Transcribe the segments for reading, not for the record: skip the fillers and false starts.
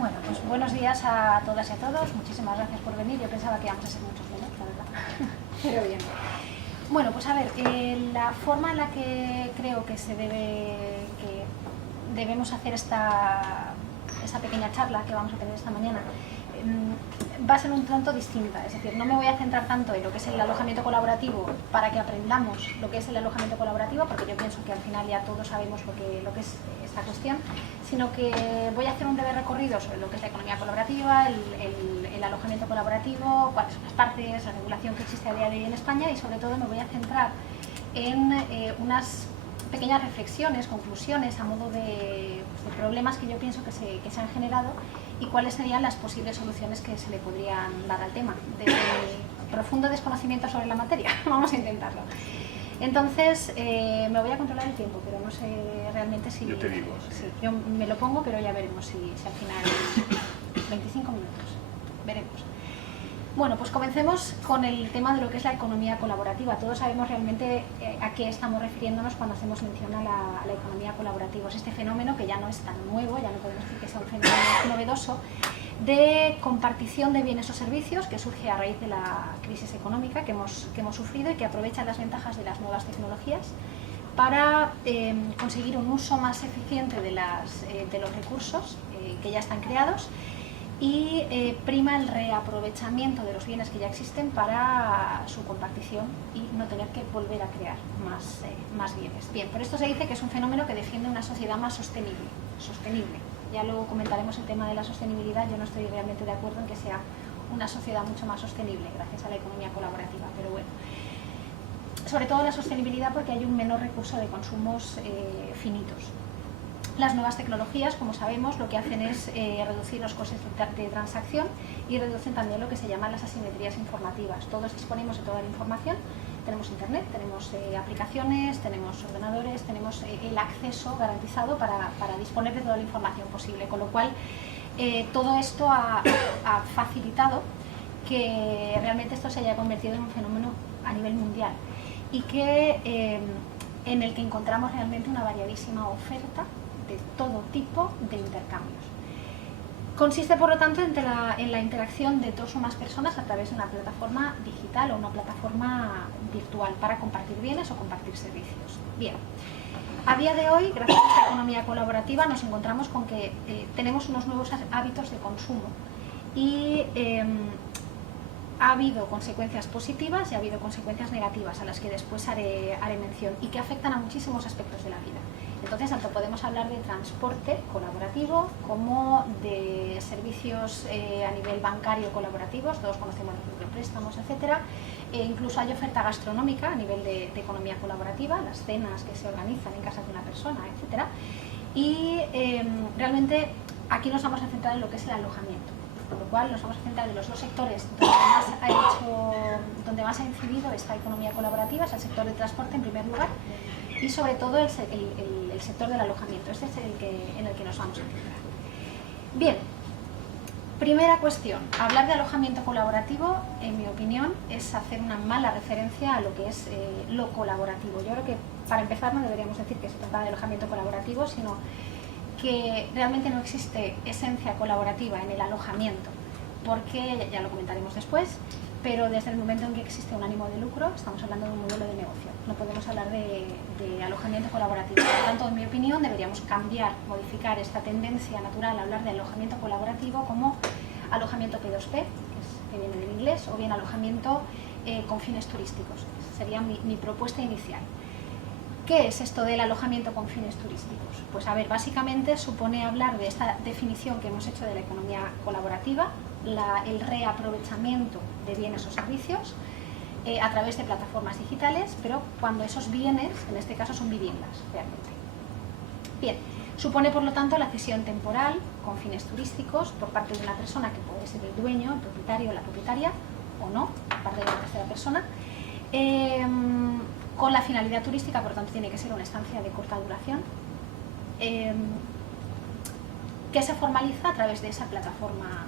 Bueno, pues buenos días a todas y a todos. Muchísimas gracias por venir. Yo pensaba que íbamos a ser muchos menos, la verdad. Pero bien. Bueno, pues a ver, la forma en la que creo que debemos hacer esta pequeña charla que vamos a tener esta mañana va a ser un tanto distinta. Es decir, no me voy a centrar tanto en lo que es el alojamiento colaborativo para que aprendamos lo que es el alojamiento colaborativo, porque yo pienso que al final ya todos sabemos lo que es esta cuestión, sino que voy a hacer un breve recorrido sobre lo que es la economía colaborativa, el alojamiento colaborativo, cuáles son las partes, la regulación que existe a día de hoy en España, y sobre todo me voy a centrar en unas pequeñas reflexiones, conclusiones a modo de problemas que yo pienso que se han generado y cuáles serían las posibles soluciones que se le podrían dar al tema, desde mi profundo desconocimiento sobre la materia. Vamos a intentarlo. Entonces, me voy a controlar el tiempo, pero no sé realmente si... Yo te digo. Sí, yo me lo pongo, pero ya veremos si al final... 25 minutos, veremos. Bueno, pues comencemos con el tema de lo que es la economía colaborativa. Todos sabemos realmente a qué estamos refiriéndonos cuando hacemos mención a la economía colaborativa. Es este fenómeno que ya no es tan nuevo, ya no podemos decir que sea un fenómeno novedoso, de compartición de bienes o servicios que surge a raíz de la crisis económica que hemos sufrido y que aprovecha las ventajas de las nuevas tecnologías para conseguir un uso más eficiente de los recursos que ya están creados y prima el reaprovechamiento de los bienes que ya existen para su compartición y no tener que volver a crear más bienes. Bien, por esto se dice que es un fenómeno que defiende una sociedad más sostenible. Ya luego comentaremos el tema de la sostenibilidad. Yo no estoy realmente de acuerdo en que sea una sociedad mucho más sostenible gracias a la economía colaborativa, pero bueno. Sobre todo la sostenibilidad porque hay un menor recurso de consumos finitos. Las nuevas tecnologías, como sabemos, lo que hacen es reducir los costes de transacción y reducen también lo que se llaman las asimetrías informativas. Todos disponemos de toda la información, tenemos internet, tenemos aplicaciones, tenemos ordenadores, tenemos el acceso garantizado para disponer de toda la información posible, con lo cual todo esto ha facilitado que realmente esto se haya convertido en un fenómeno a nivel mundial y que en el que encontramos realmente una variadísima oferta de todo tipo de intercambios. Consiste, por lo tanto, en la interacción de dos o más personas a través de una plataforma digital o una plataforma virtual para compartir bienes o compartir servicios. Bien, a día de hoy, gracias a esta economía colaborativa, nos encontramos con que tenemos unos nuevos hábitos de consumo y ha habido consecuencias positivas y ha habido consecuencias negativas a las que después haré mención y que afectan a muchísimos aspectos de la vida. Entonces, tanto podemos hablar de transporte colaborativo como de servicios a nivel bancario colaborativos, todos conocemos los micropréstamos, etcétera. Incluso hay oferta gastronómica a nivel de economía colaborativa, las cenas que se organizan en casa de una persona, etcétera. Y realmente aquí nos vamos a centrar en lo que es el alojamiento, por lo cual nos vamos a centrar en los dos sectores donde más ha incidido esta economía colaborativa, es el sector del transporte en primer lugar y sobre todo el sector del alojamiento. Este es en el que nos vamos a centrar. Bien, primera cuestión, hablar de alojamiento colaborativo, en mi opinión, es hacer una mala referencia a lo que es lo colaborativo. Yo creo que para empezar no deberíamos decir que se trata de alojamiento colaborativo, sino que realmente no existe esencia colaborativa en el alojamiento, porque, ya lo comentaremos después, pero desde el momento en que existe un ánimo de lucro, estamos hablando de un modelo de negocio, no podemos hablar de alojamiento colaborativo. Por lo tanto, en mi opinión, deberíamos modificar esta tendencia natural a hablar de alojamiento colaborativo como alojamiento P2P, que viene del inglés, o bien alojamiento con fines turísticos. Sería mi propuesta inicial. ¿Qué es esto del alojamiento con fines turísticos? Pues a ver, básicamente supone hablar de esta definición que hemos hecho de la economía colaborativa, el reaprovechamiento de bienes o servicios a través de plataformas digitales, pero cuando esos bienes, en este caso, son viviendas realmente. Bien, supone por lo tanto la cesión temporal con fines turísticos por parte de una persona que puede ser el dueño, el propietario o la propietaria, o no, por parte de una tercera persona, con la finalidad turística, por lo tanto tiene que ser una estancia de corta duración, que se formaliza a través de esa plataforma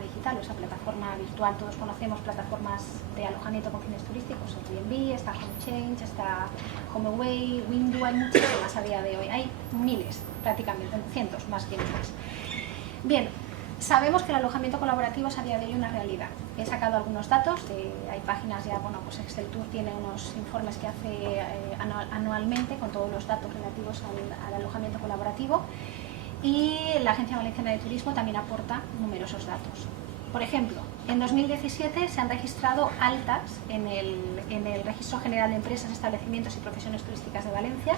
digital o esa plataforma virtual. Todos conocemos plataformas de alojamiento con fines turísticos, Airbnb, está HomeChange, está HomeAway, Windu, hay muchísimas a día de hoy, hay miles prácticamente, cientos más que miles. Bien, sabemos que el alojamiento colaborativo es a día de hoy una realidad. He sacado algunos datos, hay páginas ya, bueno, pues Excel Tour tiene unos informes que hace anualmente con todos los datos relativos al alojamiento colaborativo, y la Agencia Valenciana de Turismo también aporta numerosos datos. Por ejemplo, en 2017 se han registrado altas en el Registro General de Empresas, Establecimientos y Profesiones Turísticas de Valencia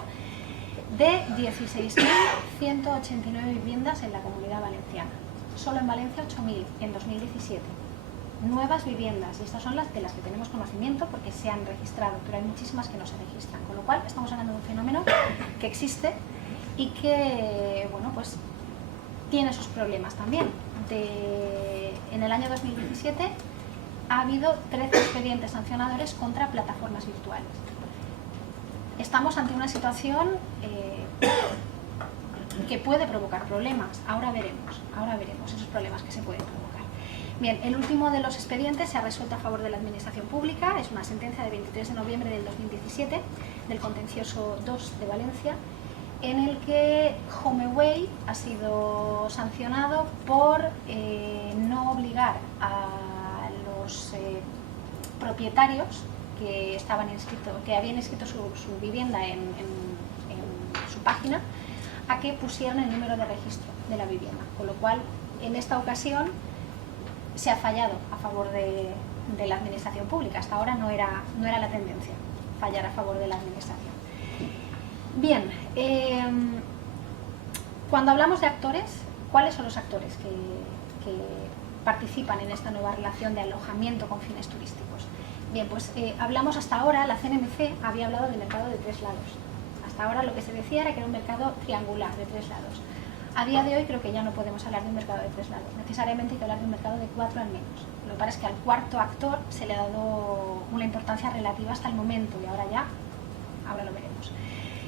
de 16.189 viviendas en la Comunidad Valenciana. Solo en Valencia 8.000 en 2017. Nuevas viviendas, y estas son las de las que tenemos conocimiento porque se han registrado, pero hay muchísimas que no se registran, con lo cual estamos hablando de un fenómeno que existe y que, bueno, pues tiene sus problemas también. En el año 2017 ha habido 13 expedientes sancionadores contra plataformas virtuales. Estamos ante una situación que puede provocar problemas. Ahora veremos esos problemas que se pueden provocar. Bien, el último de los expedientes se ha resuelto a favor de la Administración Pública. Es una sentencia de 23 de noviembre del 2017 del Contencioso 2 de Valencia, en el que HomeAway ha sido sancionado por no obligar a los propietarios que habían inscrito su vivienda en su página a que pusieran el número de registro de la vivienda, con lo cual en esta ocasión se ha fallado a favor de la Administración Pública. Hasta ahora no era la tendencia fallar a favor de la Administración. Bien, cuando hablamos de actores, ¿cuáles son los actores que participan en esta nueva relación de alojamiento con fines turísticos? Bien, pues hablamos hasta ahora, la CNMC había hablado del mercado de 3 lados. Hasta ahora lo que se decía era que era un mercado triangular de 3 lados. A día de hoy creo que ya no podemos hablar de un mercado de 3 lados, necesariamente hay que hablar de un mercado de 4 al menos. Lo que pasa es que al cuarto actor se le ha dado una importancia relativa hasta el momento y ahora lo veremos.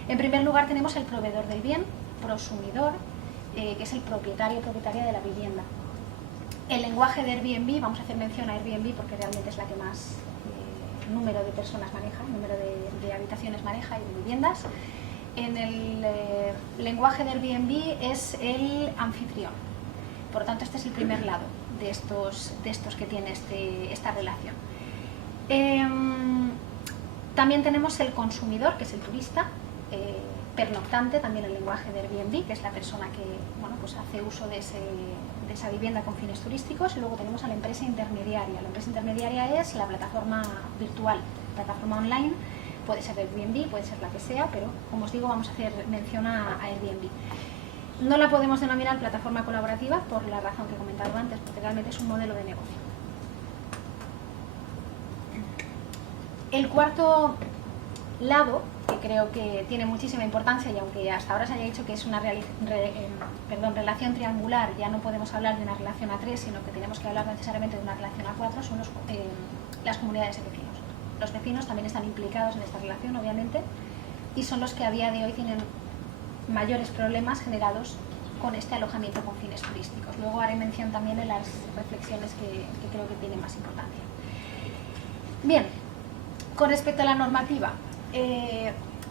En primer lugar tenemos el proveedor del bien, prosumidor, que es el propietario o propietaria de la vivienda. El lenguaje de Airbnb, vamos a hacer mención a Airbnb porque realmente es la que más número de personas maneja, número de habitaciones maneja y de viviendas. En el lenguaje de Airbnb es el anfitrión. Por lo tanto, este es el primer lado de estos que tiene esta relación. También tenemos el consumidor, que es el turista, pernoctante, también el lenguaje de Airbnb, que es la persona que, bueno, pues hace uso de esa vivienda con fines turísticos. Y luego tenemos a la empresa intermediaria. La empresa intermediaria es la plataforma virtual, plataforma online. Puede ser Airbnb, puede ser la que sea, pero como os digo, vamos a hacer mención a Airbnb. No la podemos denominar plataforma colaborativa por la razón que he comentado antes, porque realmente es un modelo de negocio. El cuarto lado, que creo que tiene muchísima importancia, y aunque hasta ahora se haya dicho que es una relación triangular, ya no podemos hablar de una relación a 3, sino que tenemos que hablar necesariamente de una relación a 4, son las comunidades de vecinos. Los vecinos también están implicados en esta relación, obviamente, y son los que a día de hoy tienen mayores problemas generados con este alojamiento con fines turísticos. Luego haré mención también de las reflexiones que creo que tienen más importancia. Bien, con respecto a la normativa,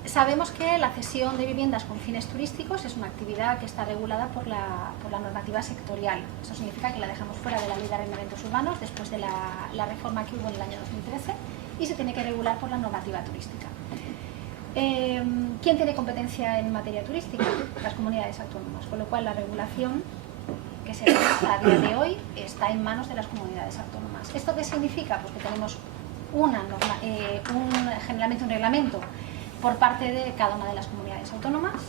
sabemos que la cesión de viviendas con fines turísticos es una actividad que está regulada por la normativa sectorial. Eso significa que la dejamos fuera de la Ley de Arrendamientos Urbanos después de la reforma que hubo en el año 2013 y se tiene que regular por la normativa turística. ¿Quién tiene competencia en materia turística? Las comunidades autónomas, con lo cual la regulación que se realiza a día de hoy está en manos de las comunidades autónomas. ¿Esto qué significa? Pues que tenemos generalmente un reglamento por parte de cada una de las comunidades autónomas,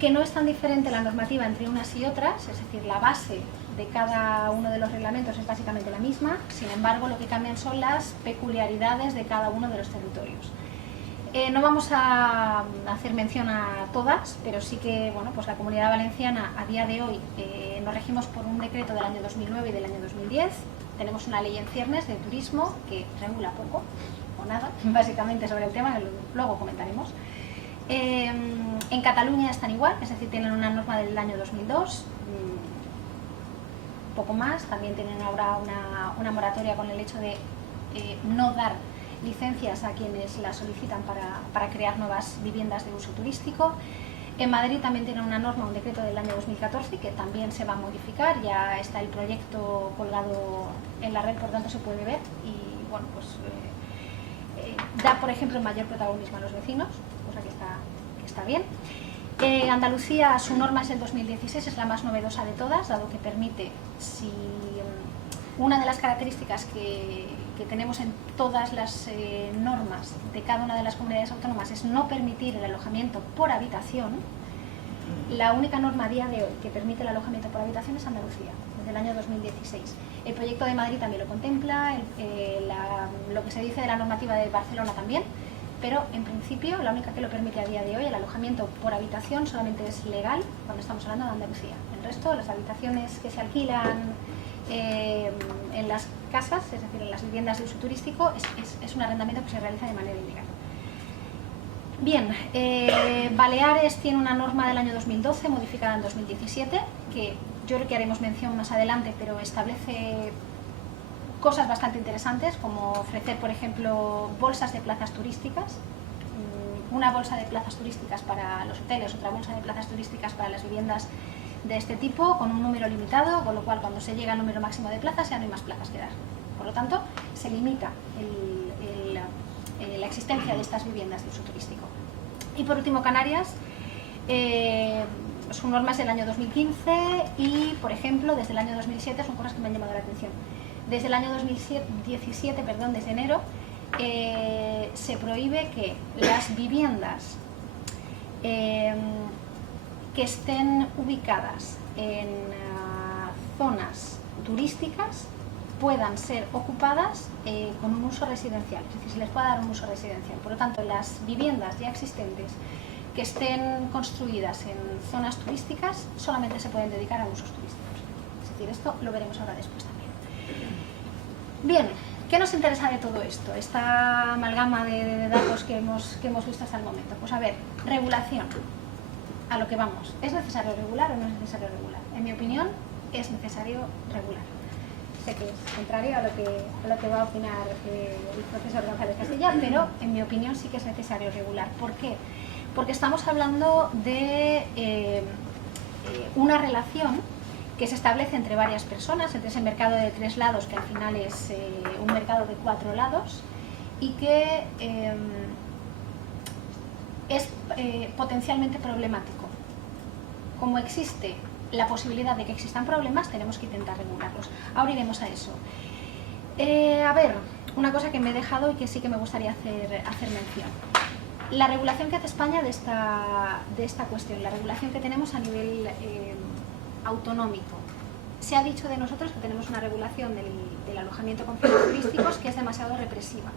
que no es tan diferente la normativa entre unas y otras, es decir, la base de cada uno de los reglamentos es básicamente la misma, sin embargo lo que cambian son las peculiaridades de cada uno de los territorios. No vamos a hacer mención a todas, pero sí que, bueno, pues la Comunidad Valenciana a día de hoy nos regimos por un decreto del año 2009 y del año 2010. Tenemos una ley en ciernes de turismo que regula poco o nada, básicamente sobre el tema, que luego comentaremos. En Cataluña están igual, es decir, tienen una norma del año 2002, poco más. También tienen ahora una moratoria con el hecho de no dar licencias a quienes las solicitan para crear nuevas viviendas de uso turístico. En Madrid también tienen una norma, un decreto del año 2014, que también se va a modificar, ya está el proyecto colgado en la red, por tanto se puede ver, y bueno, pues da, por ejemplo, mayor protagonismo a los vecinos, cosa que está bien. Andalucía, su norma es el 2016, es la más novedosa de todas, dado que permite, si una de las características que tenemos en todas las normas de cada una de las comunidades autónomas es no permitir el alojamiento por habitación. La única norma a día de hoy que permite el alojamiento por habitación es Andalucía, desde el año 2016. El proyecto de Madrid también lo contempla, lo que se dice de la normativa de Barcelona también, pero en principio la única que lo permite a día de hoy, el alojamiento por habitación, solamente es legal cuando estamos hablando de Andalucía. El resto, las habitaciones que se alquilan en las casas, es decir, en las viviendas de uso turístico, es un arrendamiento que se realiza de manera ilegal. Bien, Baleares tiene una norma del año 2012, modificada en 2017, que yo creo que haremos mención más adelante, pero establece cosas bastante interesantes, como ofrecer, por ejemplo, bolsas de plazas turísticas, una bolsa de plazas turísticas para los hoteles, otra bolsa de plazas turísticas para las viviendas de este tipo, con un número limitado, con lo cual cuando se llega al número máximo de plazas ya no hay más plazas que dar. Por lo tanto, se limita la existencia de estas viviendas de uso turístico. Y por último, Canarias, su norma es del año 2015 y, por ejemplo, desde el año 2007, son cosas que me han llamado la atención. Desde el año 2017, desde enero, se prohíbe que las viviendas que estén ubicadas en zonas turísticas puedan ser ocupadas con un uso residencial, es decir, se les pueda dar un uso residencial. Por lo tanto, las viviendas ya existentes que estén construidas en zonas turísticas solamente se pueden dedicar a usos turísticos. Es decir, esto lo veremos ahora después también. Bien, ¿qué nos interesa de todo esto? Esta amalgama de datos que hemos visto hasta el momento. Pues a ver, regulación. A lo que vamos. ¿Es necesario regular o no es necesario regular? En mi opinión, es necesario regular. Sé que es contrario a lo que va a opinar el profesor González Castilla, pero en mi opinión sí que es necesario regular. ¿Por qué? Porque estamos hablando de una relación que se establece entre varias personas, entre ese mercado de 3 lados, que al final es un mercado de 4 lados, y que es potencialmente problemático. Como existe la posibilidad de que existan problemas, tenemos que intentar regularlos. Ahora iremos a eso. A ver, una cosa que me he dejado y que sí que me gustaría hacer mención. La regulación que hace España de esta cuestión, la regulación que tenemos a nivel autonómico. Se ha dicho de nosotros que tenemos una regulación del alojamiento con fines turísticos que es demasiado represiva,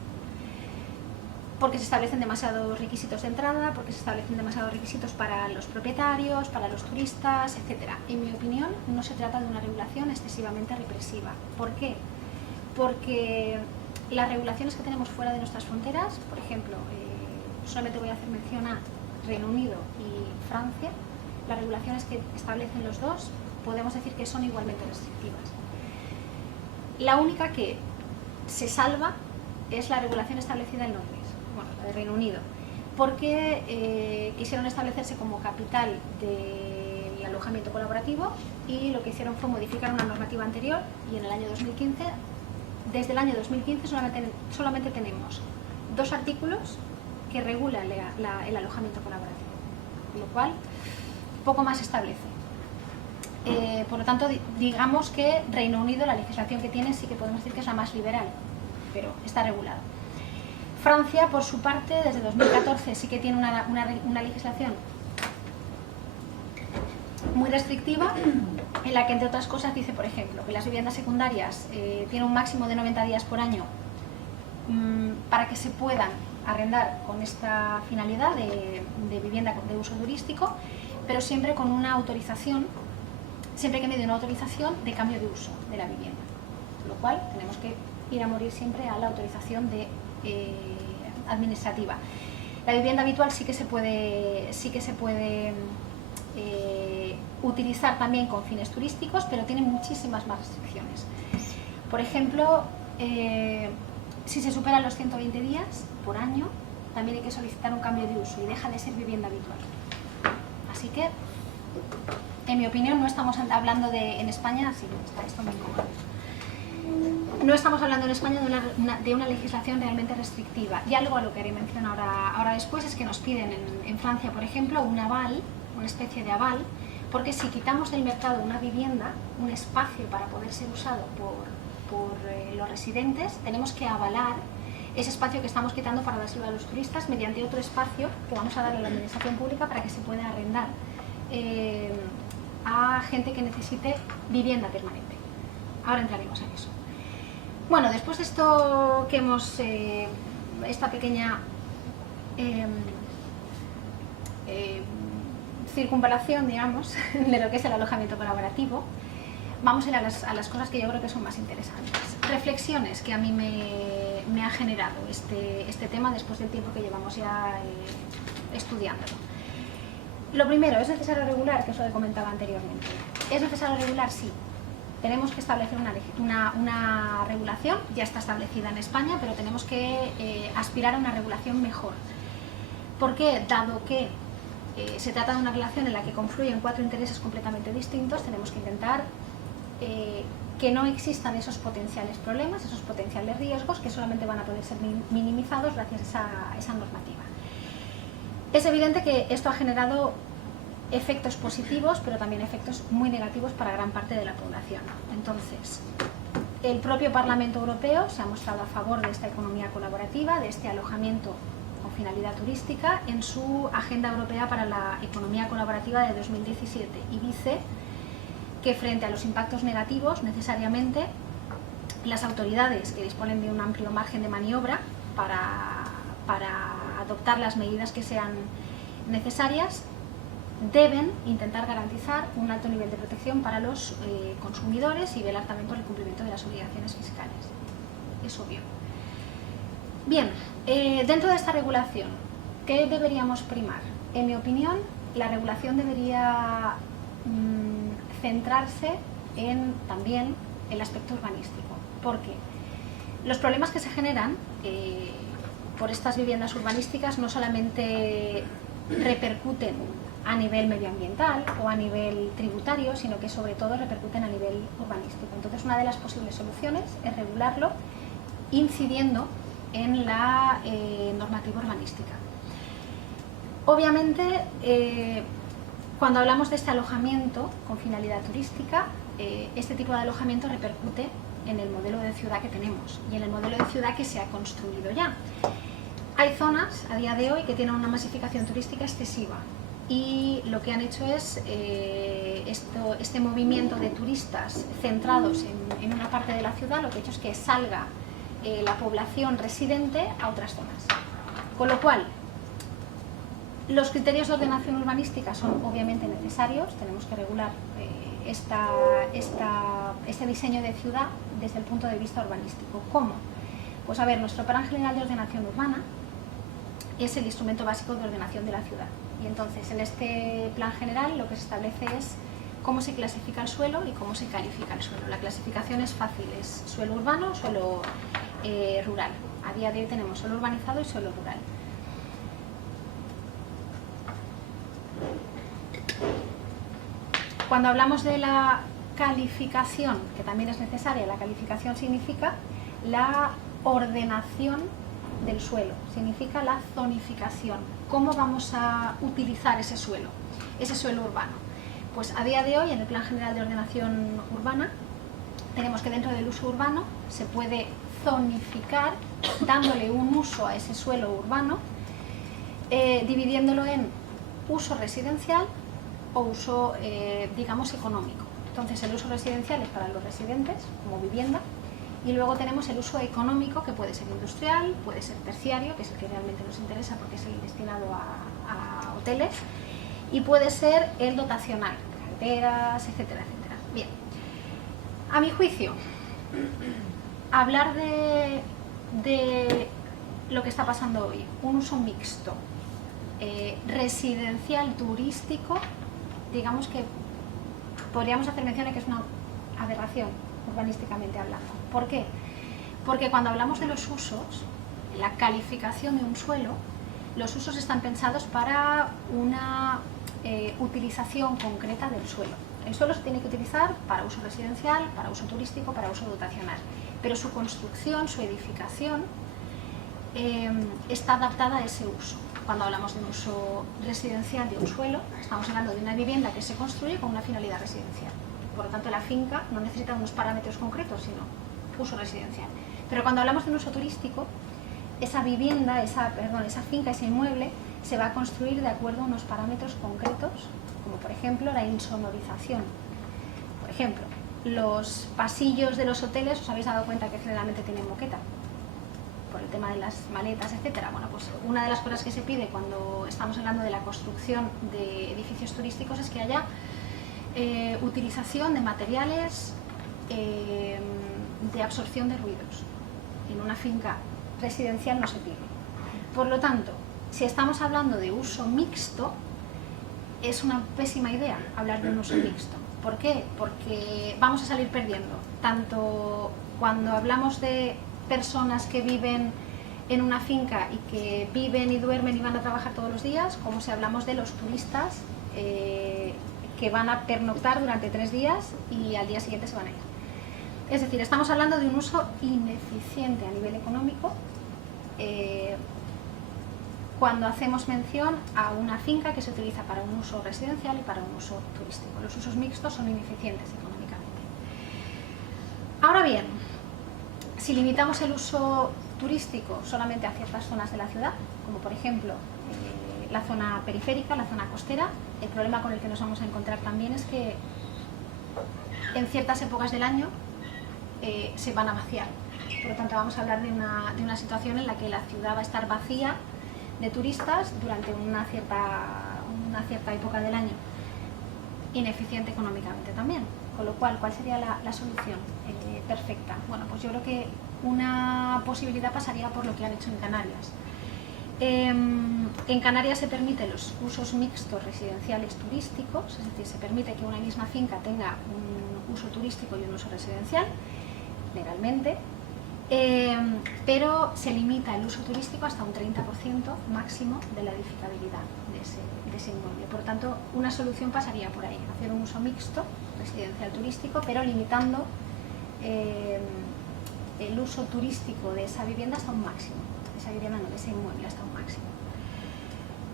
porque se establecen demasiados requisitos de entrada, porque se establecen demasiados requisitos para los propietarios, para los turistas, etc. En mi opinión, no se trata de una regulación excesivamente represiva. ¿Por qué? Porque las regulaciones que tenemos fuera de nuestras fronteras, por ejemplo, solamente voy a hacer mención a Reino Unido y Francia, las regulaciones que establecen los dos podemos decir que son igualmente restrictivas. La única que se salva es la regulación establecida en Londres, bueno, la de Reino Unido, porque quisieron establecerse como capital del alojamiento colaborativo y lo que hicieron fue modificar una normativa anterior y en el año 2015, desde el año 2015 solamente tenemos 2 artículos que regulan el alojamiento colaborativo, con lo cual poco más establece. Por lo tanto, digamos que Reino Unido, la legislación que tiene, sí que podemos decir que es la más liberal, pero está regulada. Francia, por su parte, desde 2014 sí que tiene una legislación muy restrictiva, en la que, entre otras cosas, dice, por ejemplo, que las viviendas secundarias tienen un máximo de 90 días por año para que se puedan arrendar con esta finalidad de vivienda de uso turístico, pero siempre con una autorización, siempre que me dé una autorización de cambio de uso de la vivienda, con lo cual tenemos que ir a morir siempre a la autorización administrativa. La vivienda habitual sí que se puede utilizar también con fines turísticos, pero tiene muchísimas más restricciones. Por ejemplo, si se superan los 120 días por año, también hay que solicitar un cambio de uso y deja de ser vivienda habitual. Así que, en mi opinión, no estamos hablando en España, sí, está esto muy incómodo. No estamos hablando en España de una legislación realmente restrictiva. Y algo a lo que haré mención ahora después es que nos piden en Francia, por ejemplo, un aval, una especie de aval, porque si quitamos del mercado una vivienda, un espacio para poder ser usado por los residentes, tenemos que avalar ese espacio que estamos quitando para dárselo a los turistas mediante otro espacio que vamos a dar a la administración pública para que se pueda arrendar a gente que necesite vivienda permanente. Ahora entraremos en eso. Bueno, después de esto que hemos, esta pequeña circunvalación, digamos, de lo que es el alojamiento colaborativo, vamos a ir a las cosas que yo creo que son más interesantes. Reflexiones que a mí me ha generado este tema después del tiempo que llevamos ya estudiándolo. Lo primero, ¿es necesario regular? Que es lo que comentaba anteriormente. ¿Es necesario regular? Sí. Tenemos que establecer una regulación, ya está establecida en España, pero tenemos que aspirar a una regulación mejor. ¿Por qué? Dado que se trata de una relación en la que confluyen 4 intereses completamente distintos, tenemos que intentar que no existan esos potenciales problemas, esos potenciales riesgos que solamente van a poder ser minimizados gracias a esa normativa. Es evidente que esto ha generado efectos positivos, pero también efectos muy negativos para gran parte de la población. Entonces, el propio Parlamento Europeo se ha mostrado a favor de esta economía colaborativa, de este alojamiento con finalidad turística, en su Agenda Europea para la Economía Colaborativa de 2017 y dice que frente a los impactos negativos, necesariamente, las autoridades que disponen de un amplio margen de maniobra para adoptar las medidas que sean necesarias, deben intentar garantizar un alto nivel de protección para los consumidores y velar también por el cumplimiento de las obligaciones fiscales. Es obvio. Bien, dentro de esta regulación, ¿qué deberíamos primar? En mi opinión, la regulación debería centrarse en también el aspecto urbanístico. ¿Por qué? Los problemas que se generan por estas viviendas urbanísticas no solamente repercuten a nivel medioambiental o a nivel tributario, sino que sobre todo repercuten a nivel urbanístico. Entonces, una de las posibles soluciones es regularlo incidiendo en la normativa urbanística. Obviamente, cuando hablamos de este alojamiento con finalidad turística, este tipo de alojamiento repercute en el modelo de ciudad que tenemos y en el modelo de ciudad que se ha construido ya. Hay zonas a día de hoy que tienen una masificación turística excesiva y lo que han hecho es este movimiento de turistas centrados en una parte de la ciudad, lo que ha hecho es que salga la población residente a otras zonas. Con lo cual, los criterios de ordenación urbanística son obviamente necesarios, tenemos que regular este diseño de ciudad desde el punto de vista urbanístico. ¿Cómo? Pues a ver, nuestro Plan General de Ordenación Urbana es el instrumento básico de ordenación de la ciudad. Y entonces, en este plan general lo que se establece es cómo se clasifica el suelo y cómo se califica el suelo. La clasificación es fácil, es suelo urbano, suelo rural. A día de hoy tenemos suelo urbanizado y suelo rural. Cuando hablamos de la calificación, que también es necesaria, la calificación significa la ordenación del suelo, significa la zonificación. ¿Cómo vamos a utilizar ese suelo urbano? Pues a día de hoy, en el Plan General de Ordenación Urbana, tenemos que dentro del uso urbano se puede zonificar, dándole un uso a ese suelo urbano, dividiéndolo en uso residencial o uso, digamos, económico. Entonces, el uso residencial es para los residentes, como vivienda, y luego tenemos el uso económico, que puede ser industrial, puede ser terciario, que es el que realmente nos interesa porque es el destinado a hoteles, y puede ser el dotacional, carreteras, etcétera, etcétera. Bien, a mi juicio, hablar de lo que está pasando hoy, un uso mixto, residencial, turístico, digamos que podríamos hacer mención de que es una aberración urbanísticamente hablando. ¿Por qué? Porque cuando hablamos de los usos, la calificación de un suelo, los usos están pensados para una utilización concreta del suelo. El suelo se tiene que utilizar para uso residencial, para uso turístico, para uso dotacional, pero su construcción, su edificación, está adaptada a ese uso. Cuando hablamos de un uso residencial de un suelo, estamos hablando de una vivienda que se construye con una finalidad residencial. Por lo tanto, la finca no necesita unos parámetros concretos, sino uso residencial. Pero cuando hablamos de un uso turístico, esa vivienda, esa finca, ese inmueble, se va a construir de acuerdo a unos parámetros concretos, como por ejemplo la insonorización. Por ejemplo, los pasillos de los hoteles, os habéis dado cuenta que generalmente tienen moqueta, por el tema de las maletas, etcétera. Bueno, pues una de las cosas que se pide cuando estamos hablando de la construcción de edificios turísticos es que haya utilización de materiales de absorción de ruidos. En una finca residencial no se pide. Por lo tanto, si estamos hablando de uso mixto, es una pésima idea hablar de un uso mixto. ¿Por qué? Porque vamos a salir perdiendo, tanto cuando hablamos de personas que viven en una finca y que viven y duermen y van a trabajar todos los días, como si hablamos de los turistas que van a pernoctar durante 3 días y al día siguiente se van a ir. Es decir, estamos hablando de un uso ineficiente a nivel económico cuando hacemos mención a una finca que se utiliza para un uso residencial y para un uso turístico. Los usos mixtos son ineficientes económicamente. Ahora bien, si limitamos el uso turístico solamente a ciertas zonas de la ciudad, como por ejemplo la zona periférica, la zona costera, el problema con el que nos vamos a encontrar también es que en ciertas épocas del año se van a vaciar. Por lo tanto, vamos a hablar de una situación en la que la ciudad va a estar vacía de turistas durante una cierta época del año. Ineficiente económicamente también. Con lo cual, ¿cuál sería la solución perfecta? Bueno, pues yo creo que una posibilidad pasaría por lo que han hecho en Canarias. En Canarias se permiten los usos mixtos residenciales turísticos, es decir, se permite que una misma finca tenga un uso turístico y un uso residencial, legalmente, pero se limita el uso turístico hasta un 30% máximo de la edificabilidad de ese inmueble. Por tanto, una solución pasaría por ahí, hacer un uso mixto, residencial turístico, pero limitando el uso turístico de esa vivienda hasta un máximo, de ese inmueble hasta un máximo.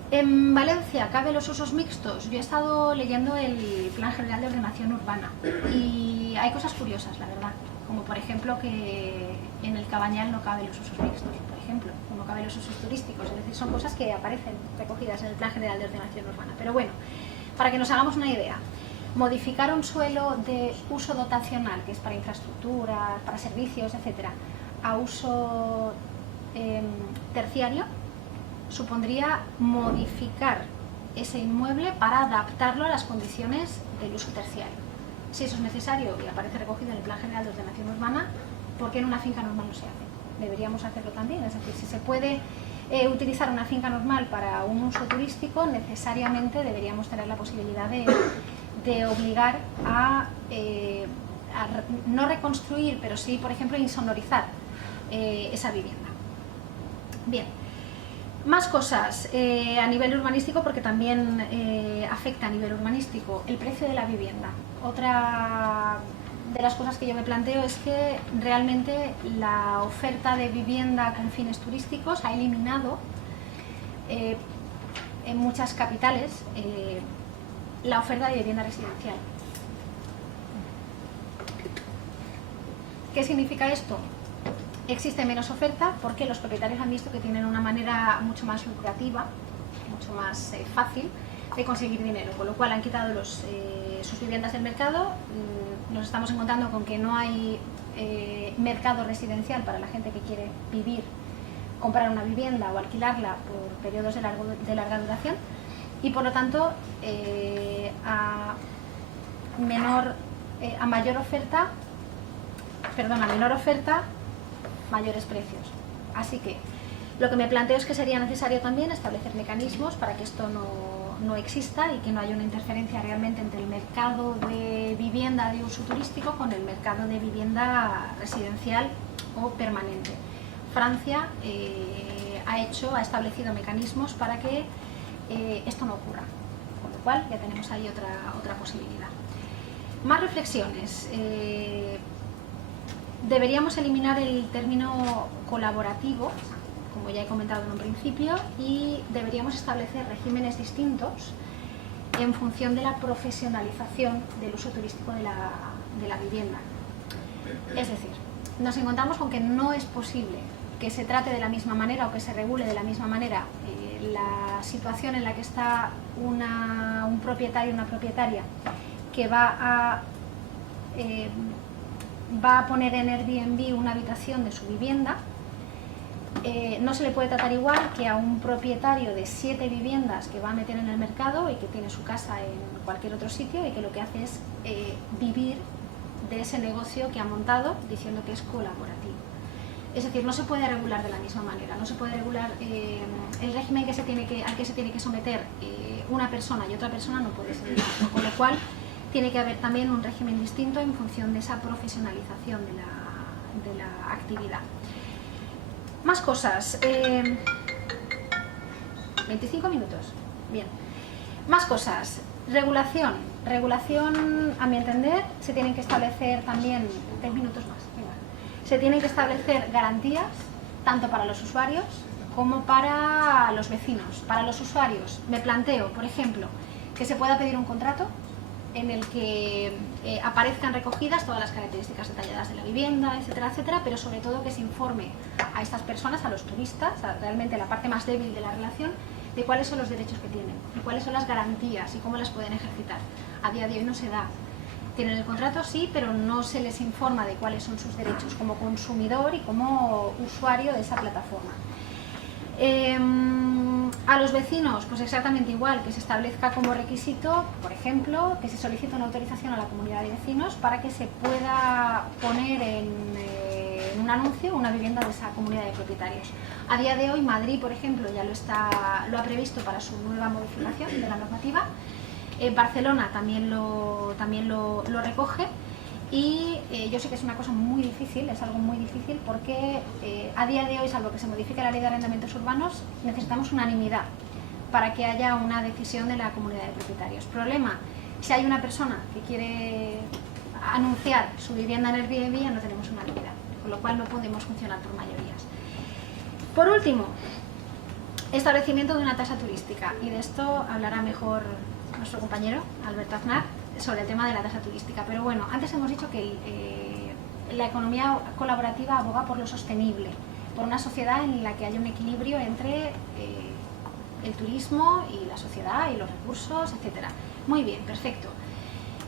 En Valencia, ¿cabe los usos mixtos? Yo he estado leyendo el Plan General de Ordenación Urbana y hay cosas curiosas, la verdad, como por ejemplo que en el Cabañal no caben los usos mixtos, por ejemplo, no caben los usos turísticos, es decir, son cosas que aparecen recogidas en el Plan General de Ordenación Urbana. Pero bueno, para que nos hagamos una idea, modificar un suelo de uso dotacional, que es para infraestructuras, para servicios, etc., a uso terciario, supondría modificar ese inmueble para adaptarlo a las condiciones del uso terciario. Si eso es necesario y aparece recogido en el Plan General de Ordenación Urbana, ¿por qué en una finca normal no se hace? Deberíamos hacerlo también, es decir, si se puede utilizar una finca normal para un uso turístico, necesariamente deberíamos tener la posibilidad de obligar a no reconstruir, pero sí, por ejemplo, insonorizar esa vivienda. Bien, más cosas a nivel urbanístico, porque también afecta a nivel urbanístico el precio de la vivienda. Otra de las cosas que yo me planteo es que realmente la oferta de vivienda con fines turísticos ha eliminado en muchas capitales la oferta de vivienda residencial. ¿Qué significa esto? Existe menos oferta porque los propietarios han visto que tienen una manera mucho más lucrativa, mucho más fácil de conseguir dinero, con lo cual han quitado sus viviendas del mercado. Nos estamos encontrando con que no hay mercado residencial para la gente que quiere vivir, comprar una vivienda o alquilarla por periodos de larga duración, y por lo tanto a menor oferta, mayores precios. Así que lo que me planteo es que sería necesario también establecer mecanismos para que esto no exista y que no haya una interferencia realmente entre el mercado de vivienda de uso turístico con el mercado de vivienda residencial o permanente. Francia ha establecido mecanismos para que esto no ocurra, con lo cual ya tenemos ahí otra posibilidad. Más reflexiones. Deberíamos eliminar el término colaborativo, como ya he comentado en un principio, y deberíamos establecer regímenes distintos en función de la profesionalización del uso turístico de la vivienda. Es decir, nos encontramos con que no es posible que se trate de la misma manera o que se regule de la misma manera la situación en la que está un propietario o una propietaria que va a poner en Airbnb una habitación de su vivienda. No se le puede tratar igual que a un propietario de 7 viviendas que va a meter en el mercado y que tiene su casa en cualquier otro sitio y que lo que hace es vivir de ese negocio que ha montado diciendo que es colaborativo. Es decir, no se puede regular de la misma manera, no se puede regular el régimen al que se tiene que someter una persona y otra persona no puede ser el mismo, con lo cual tiene que haber también un régimen distinto en función de esa profesionalización de la actividad. Más cosas. 25 minutos. Bien. Más cosas. Regulación. Regulación, a mi entender, se tienen que establecer también... 10 minutos más. Venga. Se tienen que establecer garantías, tanto para los usuarios como para los vecinos. Para los usuarios, me planteo, por ejemplo, que se pueda pedir un contrato en el que aparezcan recogidas todas las características detalladas de la vivienda, etcétera, etcétera, pero sobre todo que se informe a estas personas, a los turistas, realmente la parte más débil de la relación, de cuáles son los derechos que tienen, y cuáles son las garantías y cómo las pueden ejercitar. A día de hoy no se da. Tienen el contrato, sí, pero no se les informa de cuáles son sus derechos como consumidor y como usuario de esa plataforma. A los vecinos, pues exactamente igual, que se establezca como requisito, por ejemplo, que se solicite una autorización a la comunidad de vecinos para que se pueda poner en un anuncio una vivienda de esa comunidad de propietarios. A día de hoy Madrid, por ejemplo, ya lo ha previsto para su nueva modificación de la normativa. Barcelona también lo recoge. Y yo sé que es una cosa muy difícil, es algo muy difícil porque a día de hoy, salvo que se modifique la ley de arrendamientos urbanos, necesitamos unanimidad para que haya una decisión de la comunidad de propietarios. Problema, si hay una persona que quiere anunciar su vivienda en Airbnb, ya no tenemos unanimidad, con lo cual no podemos funcionar por mayorías. Por último, establecimiento de una tasa turística, y de esto hablará mejor nuestro compañero Alberto Aznar sobre el tema de la tasa turística, pero bueno, antes hemos dicho que la economía colaborativa aboga por lo sostenible, por una sociedad en la que haya un equilibrio entre el turismo y la sociedad y los recursos, etc. Muy bien, perfecto.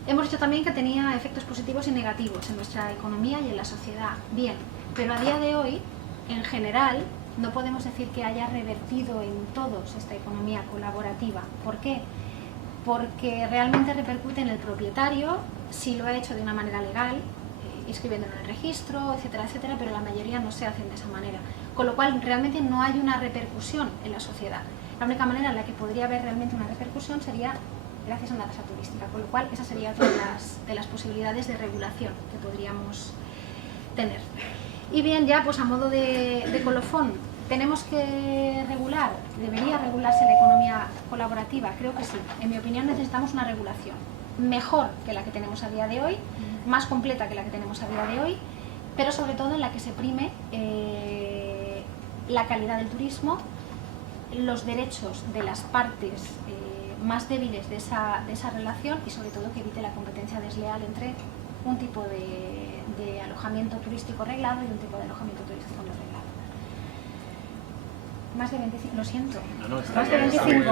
Hemos dicho también que tenía efectos positivos y negativos en nuestra economía y en la sociedad. Bien, pero a día de hoy, en general, no podemos decir que haya revertido en todos esta economía colaborativa. ¿Por qué? Porque realmente repercute en el propietario, si lo ha hecho de una manera legal, inscribiéndolo en el registro, etcétera, etcétera, pero la mayoría no se hacen de esa manera. Con lo cual, realmente no hay una repercusión en la sociedad. La única manera en la que podría haber realmente una repercusión sería gracias a una tasa turística, con lo cual esa sería otra de las posibilidades de regulación que podríamos tener. Y bien, ya pues a modo de colofón, ¿tenemos que regular? ¿Debería regularse la economía colaborativa? Creo que sí. En mi opinión necesitamos una regulación mejor que la que tenemos a día de hoy, más completa que la que tenemos a día de hoy, pero sobre todo en la que se prime la calidad del turismo, los derechos de las partes más débiles de esa relación y sobre todo que evite la competencia desleal entre un tipo de alojamiento turístico reglado y un tipo de alojamiento turístico no reglado. Más de 25, lo siento. No, más de 25.